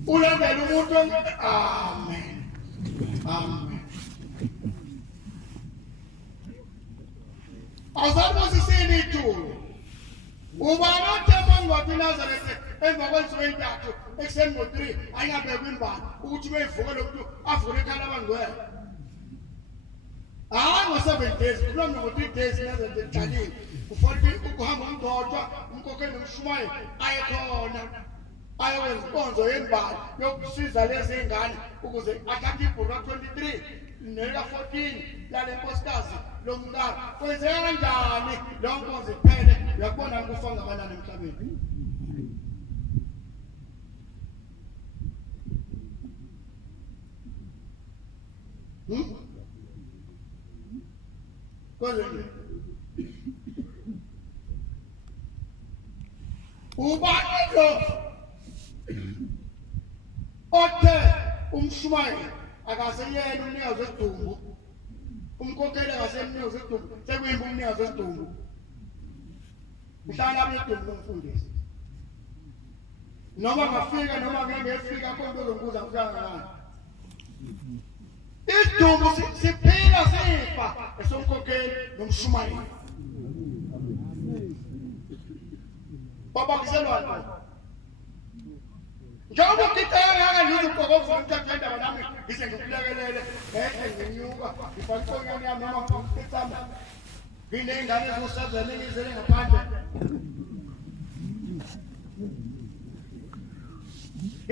Ulandela umuntu amen. Amen. Azalwa sisini ithulu. Ubani othemba ngwathi Nazareth emva kwensuku entathu ekuseni ngo3 ayingabekwa imbali ukuthi beyivuke lokhu avule ekhaya abangcwele. Ngo7 days kulo ngo3 days Nazareth ejalile. Kufanele ukuhamba umdodwa umkhokheli nomshumayi ayekhona. Ayokwenza inkonzo yembali yokusiza lezi ngane ukuze athathe ibhuku 23 nela 14 lale nkosikazi lomntana kwenzeka kanjani lo nkonzo iphele uyabona ukufa ngabanani emhlabeni Kwenze ubani lo othe umshumayeli akaseyena umnikazi wesidumbu umkhokheli akasemnikazi wesidumbu sekuyimba umnikazi wesidumbu uhlala abesidumbu umfundisi noma ngafika noma ngengefika konke uzombuza ngani isidumbu siphila sifa esomkhokheli nomshumayeli baba kuselwana Njengoba ukitayanga ngiziphokoza umthatha nami ngise ngikulekelele ngenyuka ngifakoni yami noma ngitsama ngine ingane zosazana ngizele ngaphandle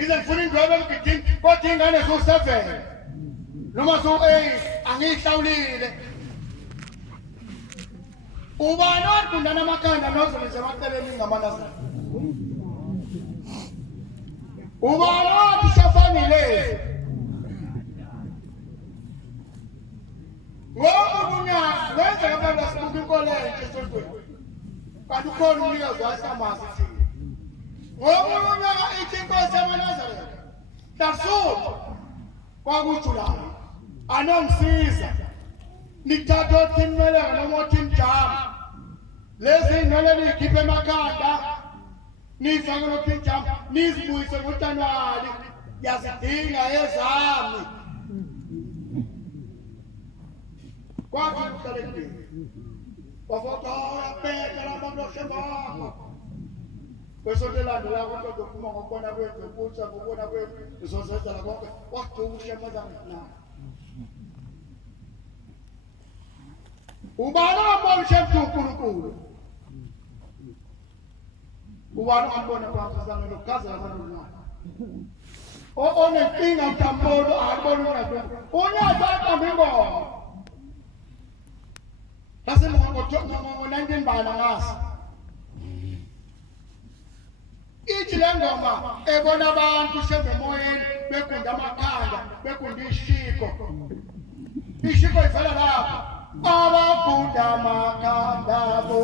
Ize ngifuna indwebe mgidini kodwa ingane zosazana noma so angihlawulile ubani wadundana amakhanda nozolenze amaceleni ngamanazana ubani wathi safanele ngokunyaka wenza abantu asibuka inkolenje esontweni kanti ukhona umnikazi wasamasi thina ngokunyaka ithi inkosi yamanazareta hlasuthi kwakujulayo anongisiza nithatha othinmeleka noma othinjama lezi inwele niyikhiphe emakhanda nifake nothinjama nizibuyise ngotanwali yazidinga ezami kwathi uhlale endini wafota yapeka lamamloshe bakho besonto elandela konke zophuma ngokubona kwethu ukutha ngokubona kwethu izozenzela konke wakugcusha amazangana ubani ambona shemthu uNkulunkulu ubani ambona kwamsana lokukhazela abantu onenkinga mtambolo akubona unyaka ngingoma ngo-19 bala ngasi ithi le ngoma ebona abantu sebemoyeni begunda amakhanda begunda ishiko ivela lapho abagunda amakhanda bo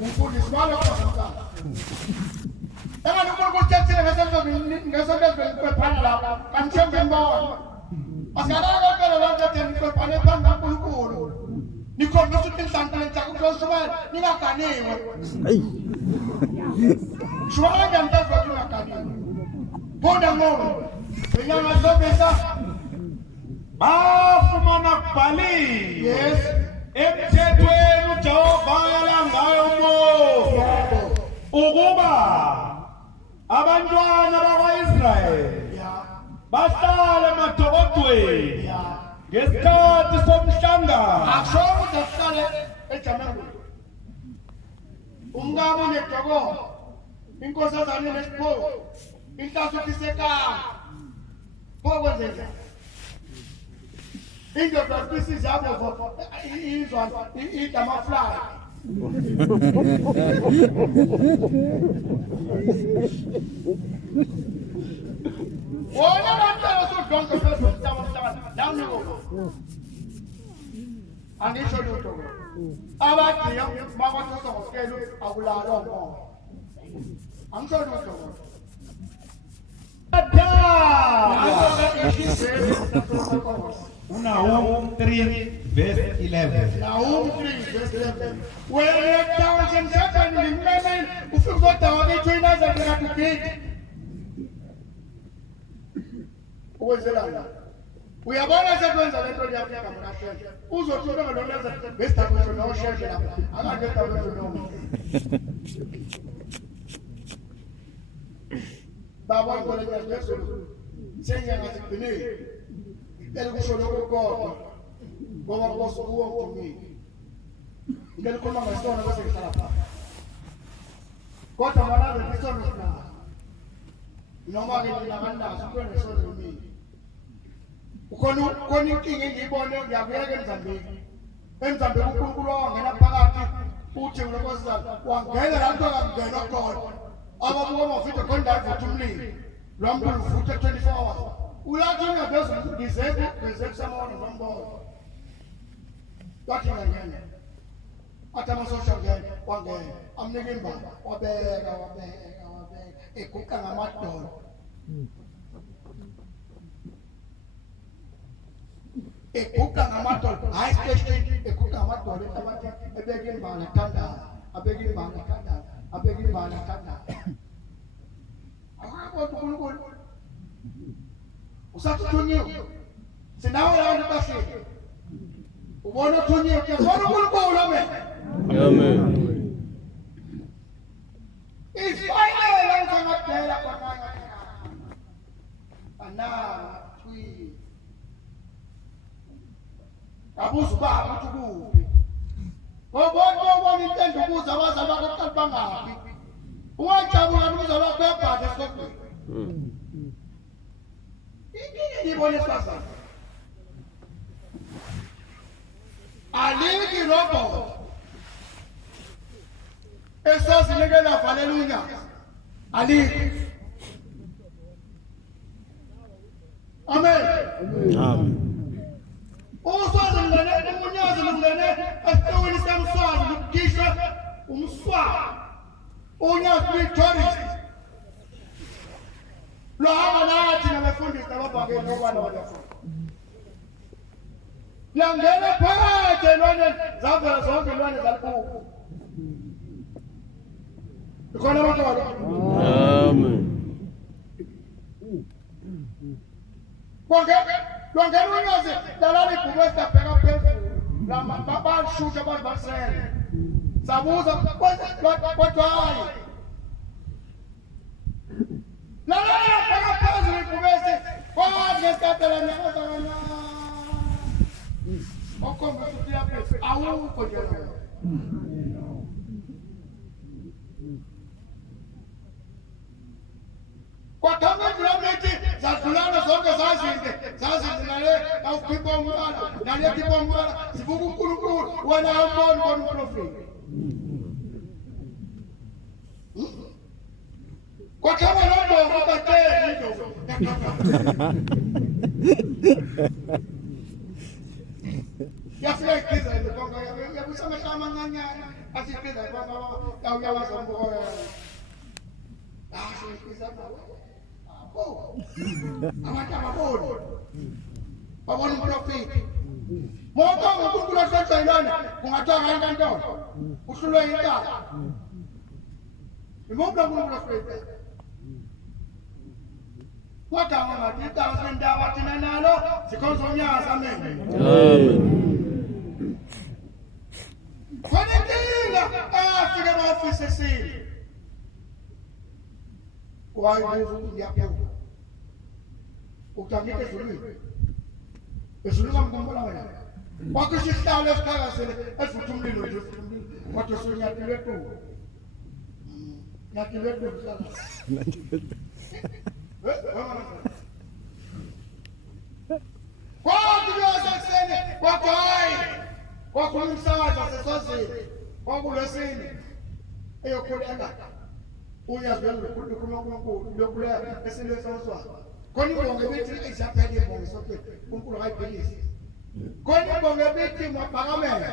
Mfundisi wale kwa Ema nukulo kuchetsile ngesonto lapha kamchembe mbona Asalala ka lang natin ko panepan ng pulkulo. Ni ko gusto tin santalan sa ko suman ni nakaniwa. Ay. Suwala ganda ko tu nakaniwa. Boda mo. Kaya nga so besa. Bafumana bali. Yes. Emthethweni uJehova ngayo mo. Ukuba abantwana bakwaIsrayeli bahlale emadolobheni ngesikhathi somhlangano. Akusho uzahlale ejameni. Umngamo nedoko. Inkosi azane nesipho. Inhlazo isekama. Pokwenzenza. Indoda species yabo izwa idama fly. Wona bantwana sodonke phezulu idama fly. Nami ngoba. Angisho lutho. Abadiya bakwathi sokukela akulalo ngoba. Angisho lutho. Nahum 3 verse 11. Nahum 3 verse 11. When you down and Satan in heaven, if you go down between us and you to bid. Who is it? We are born as a ones that let the African American. Who's what you don't know that best time to know share. I'm not just going to know. Baba ko le yeso senga ngati bini ngel ko sholo ko baba ko so ko mi ngel ko ma so na se sala ko ta mala de so na no ma ke na manda so ko ne so de mi ko ni kingi ngibone ngiyabuyeke emzambe uNkulunkulu wangena phakathi uthi ngilokosizana wangena lapho ngangena khona ababuka mafika konda vuthumlini lomntu uvutha 24 hours ulathi ungaphezulu ngizeke samona nombono kwathi ngangena athi amasosha ngene wangena amnika imbala wabeka eguqa ngamadolo eguqa ngamadolo hayi station eguqa ngamadolo abathi ebeka imbala thandaza abeka imbala thandaza abeki bana kanda akabo tukulukulu usatutunyo sinawe yawo basi ubona tunyo ke bona kulukulu amen Amen. isifayile langaphela kwamanye ana twi abuzu ba ukuthi Ngobona intendo kuza abazali bakaqala bangapi. Ungajabula ukuzalwa kwebhadi esokweni. Inkinga ngibona esifazana. Aliki robot. Esozinikela valela unyaka. Aliki. Amen. Amen. Uswazi ngene umunyazi ngene esiwini samswazi ukukisha umswazi unyazi tourist lo hamba nathi nabafundisi ababhake nokwana bayafundi langena phakathi lwane zavela zonke lwane zalibuku ikhona abantu Amen. Longena unyazi dalali kubesta pheka phezulu lama baba shusha abantu basele sabuza kodwa hayi lala pheka phezulu kubese kwathi ngesikhathela nakazana okomba ukuthi yaphe awukho nje kwa kama ndilamithi zadlulana zonke zazinde nale awukhipha umntwana nale khipha umntwana zibuka uNkulunkulu wena awumboni bona uprofeti kwa kama lobo bathe into yafika ikiza ngekonga yabusama hlama nganyana asikiza konga yawaza mboya ikiza abantu ababoni wabona umprofeti Monke uNkulunkulu asenzelana kungathiwa ngankantolo uhlulwe inkala Imuphi uNkulunkulu asenzelana Wagama ngathi iqala sendaba thina nalo sikhonza unyaka amen Amen. Fanekile afike emaofisi esini kwayibuza ukuthi ngiyaphuka Utangike ezulwini ezulwini kamkhumbula wena Wakusho isihlalo esiqhakazile esivutha umlilo nje kodwa sonyathile equlu Nyathile equlu hlala Kwathi kuyosekuseni kwathi hayi kwakhuluma umsakazo sesozini kwakulwesini eyokhuleka uyazwe ukukhuluma uNkulunkulu lokulela esilesozwana khona ibonge bethi isaphele ibonge sophela uNkulunkulu akayiphilisi khona ibonge bethi mabhakamela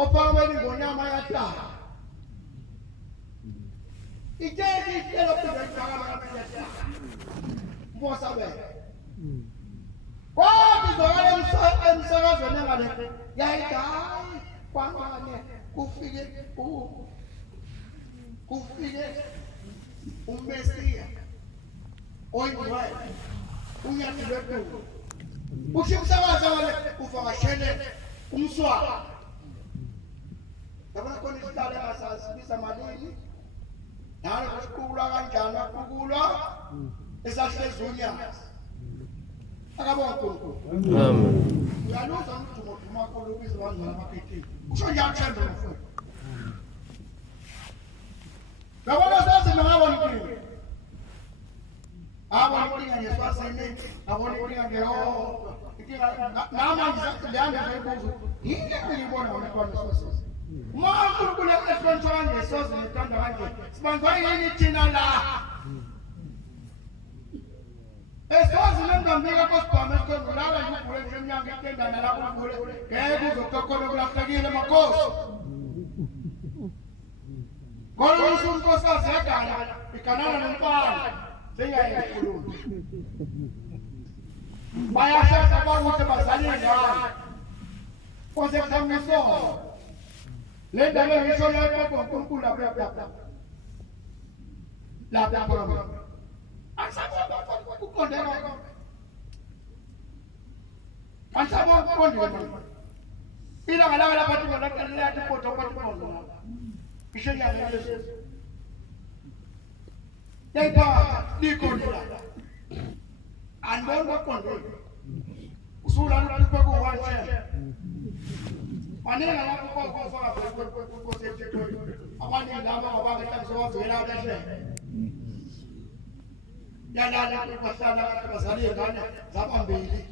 ophakamela ingonyama yahlala Iteki ihlelo phezulu Mbosa bela Kwathi zokala emsakazweni ngale yayidayi kwangane kufike uMesiya oyingcwele unyathile equlu usho umsakazo wale uvakashele umswala yabona khona isihlalo engasazi sibisa malini Nalo kusiqulwa kanjani aqukulwa esahlezi unyazi akabona uNkulunkulu Amen. uyaluza umdumo wakho lokubiza abangcwele abakhethile kusho njalo thembe mfowethu Yabona sazi ngabona inkinga abona inkinga ngeswasini abona inkinga ngehoko inkinga namanje sasilanda ngebuzo yini engiyibona ngomntwana sosisi Uma uNkulunkulu esikhonza kanje soze ngithanda kanje sibanjwa yini thina la Esozi lengambika kosibhama esikhondulala ngivule nje emnyango etendana la kuvule ngeke uzokhokhola kulahlekile makhosi Ngoba uNkosikazi yagala ikanana nomfana sengayikhuluma Bayashaka bakuthi bazalile ngani Kose kusamniso Le ndaba ngisho lapho uNkulunkulu lapha phakathi Asabona ukukondela Asabona ukukondela Ila ngala lapha ngala lapha poto poto Kisha ya Yesu Yaipa nikondela Andonga kondela Usula lupa ku wacha Anela lapho kwa kosetheto abanye laba abangekho wavela kahle Yalala kubahlala abazali ingane zabambili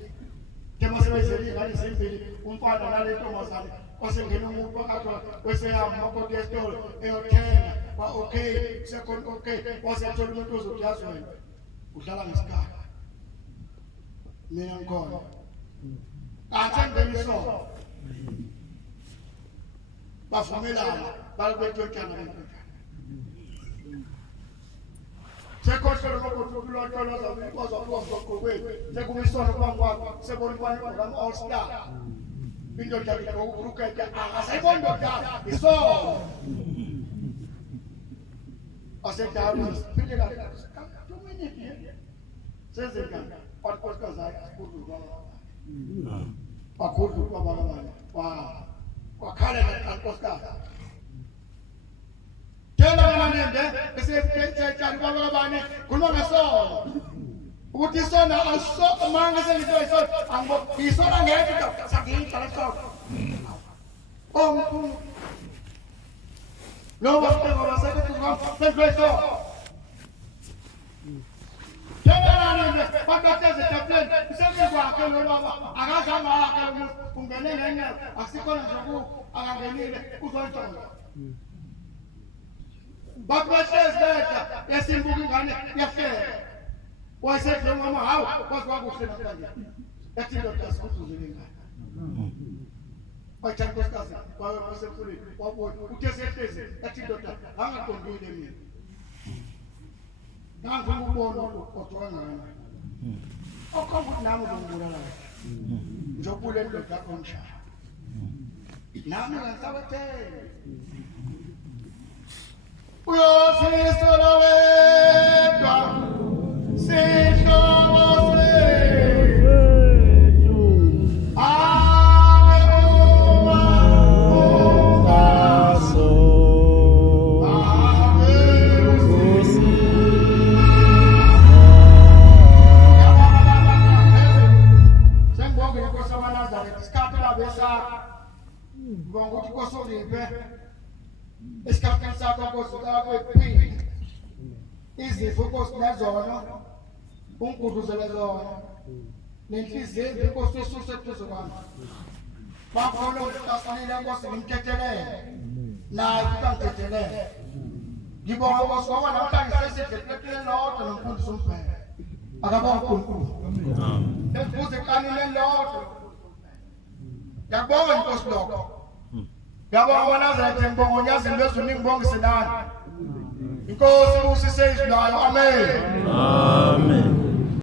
Demasebenzeli ingane zimbili umfana nalentombazane osengena umuntu akho weseyama makoti esitolo eyothenga wa okay second okay wasethola umuntu ozokuyazi wena udlala ngesikhathi mina ngikhona Athengeniso bavumelana balibethotshana Sekhoshelo lokuthula ntolo zabikwaza ukuzokugwethu sekumisona kwangwakho sebona kwami all star indoda lokukukhetha akasayibona ndoda iso asedawo phile kahle 2 minutes sezeka kwankosikazi asikhulu kwaba bakhulu kwabakabani wakhala nankosikazi Tena manende esefethetshana kwabakabani khuluma ngesona ukuthi isona aso manje selito isona angibo isona ngeke sakuyidla lesona omkhulu no bafika basebenza ngafezo Tena manende bakatheze tablet isebenza kwakhe lo baba akazange akhe ungene ngenye asikhona nje ku akangenile uzoyithola Bakwasheza beta yasimbuka ingane yahleka wayesedle mama hawu kwazi kwakuhle namhlanje yathi ndoda sikuzuzile ingane Bathanda nkosikazi wayesemfuleni wabona uthe sehleze yathi ndoda angaqondile mina Ngangifuna ukubona kodwa ngani Okuthi nami uzongibulala njokule ndoda yakho ngishaya nami ngisabathele uyosisola wedwa sihlobo sethu ave uma ungaso ave usi sengibonge inkosi yamaNazaretha isikhathi labesa ngibonga ukuthi inkosi uliphe esikhathini sakho nkosi kakho ephile izifo nkosi nezona unguduzele zona nenhliziyo inkosi esuse eduze kwami bakhona ukuhlaselile nkosi ngimthethelele naye ukangithethelele ngibonga nkosi ngoba namhlanje sesidlekile lodwa nomfundisi umphela akabonga uNkulunkulu efuze kanile lodwa ngiyabonga inkosi lokho ngiyabonga amaNazaretha ngibonga unyazini lwezulu ngibonga isinani inkosi usise izwi layo amen Amen.